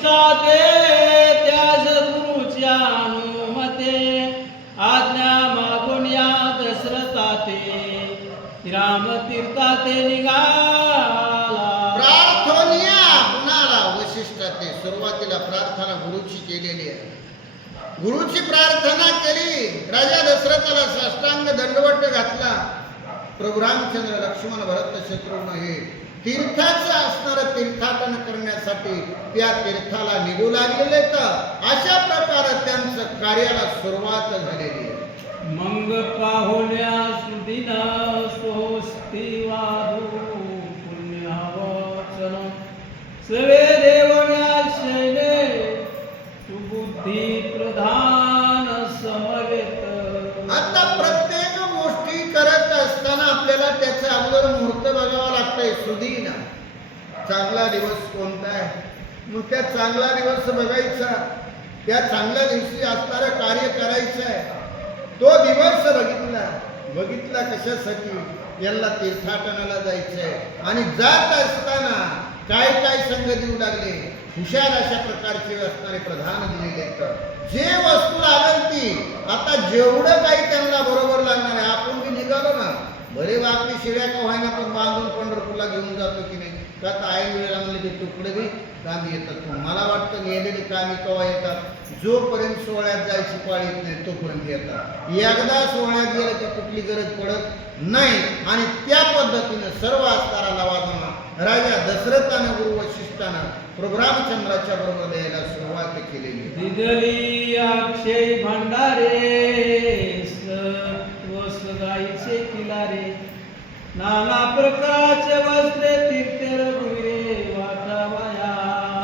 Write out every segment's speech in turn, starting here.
वशिष्ठा ते त्या सद्गुरूच्या अनुमते आज्ञा मागून या दशरथा ते रामतीर्था ते निघाला. प्रार्थनीय कुणाला? वशिष्ठ ते. सुरुवातीला प्रार्थना गुरुची केलेली आहे. गुरुची प्रार्थना केली. राजा दशरथाला साष्टांग दंडवट घातला. प्रभू रामचंद्र लक्ष्मण भरत शत्रुघ्न हे तीर्थाचं असणारं तीर्थाटन करण्यासाठी त्या तीर्थाला निघू लागलेले. तर अशा प्रकारे त्यांचं कार्याला सुरुवात झालेली आहे. मंग पाहुण्या सुदिन स्वस्ती वादू पुण्यवचन सवे देवण्या शैले सुबुद्धी प्रधान समवेत. आता प्रत्येक गोष्टी करत असताना आपल्याला त्याचा अगोदर मुहूर्त बघावा लागतंय. सुदीन चांगला दिवस कोणता आहे? मग त्या चांगला दिवस बघायचा. त्या चांगल्या दिवशी असणारं कार्य करायचं आहे. तो दिवस बघितला कशासाठी? यांना तीर्थाटनाला जायचंय. आणि जात असताना काय काय संग देऊ लागले? हुशार अशा प्रकारचे असणारे प्रधान दिलेले. तर जे वस्तू लागेल ती आता जेवढं काही त्यांना बरोबर लागणार आहे. आपण मी निघालो ना, बरे बापली शिड्या का व्हायना पण बांधून पंढरपूरला घेऊन जातो की नाही? का आता ऐन वेळेला म्हणले ते तुकडे बी कामी येतात. मला वाटतं गेलेले कामी केव्हा येतात? जोपर्यंत सोहळ्यात जायची पाळी येत नाही तोपर्यंत येतात. एकदा सोहळ्यात गेलं की कुठली गरज पडत नाही. आणि त्या पद्धतीनं सर्व असणारा लवाजमा राजा दशरथानं गुरु वशिष्ठानं प्रभू रामचंद्राच्या बरोबर द्यायला सुरुवात केलेली. दिदली अक्षय भंडारे वस गाईचे किलारे नाना प्रकारचे वस्त्रे तीर्थ रघुवीरे वाटावया.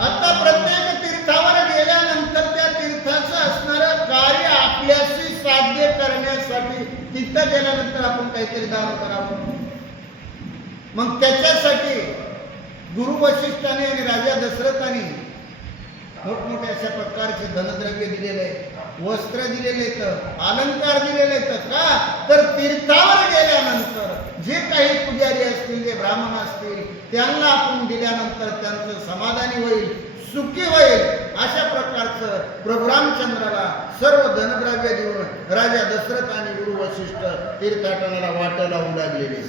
आता प्रत्येक तीर्थावर गेल्यानंतर त्या तीर्थाचं असणारं कार्य आपल्याशी साध्य करण्यासाठी तिथं गेल्यानंतर आपण काहीतरी दान करावं. मग त्याच्यासाठी गुरु वशिष्ठाने आणि राजा दशरथाने मोठमोठ्या अशा प्रकारचे धनद्रव्य दिलेले, वस्त्र दिलेले, तर अलंकार दिलेले. तर का? तर तीर्थावर गेल्यानंतर जे काही पुजारी असतील, जे ब्राह्मण असतील, त्यांना आपण दिल्यानंतर त्यांचं समाधानी होईल, सुखी होईल. अशा प्रकारचं प्रभू रामचंद्राला सर्व धनद्रव्य देऊन राजा दशरथ आणि गुरु वशिष्ठ तीर्थाटनाला वाट लावू लागलेले.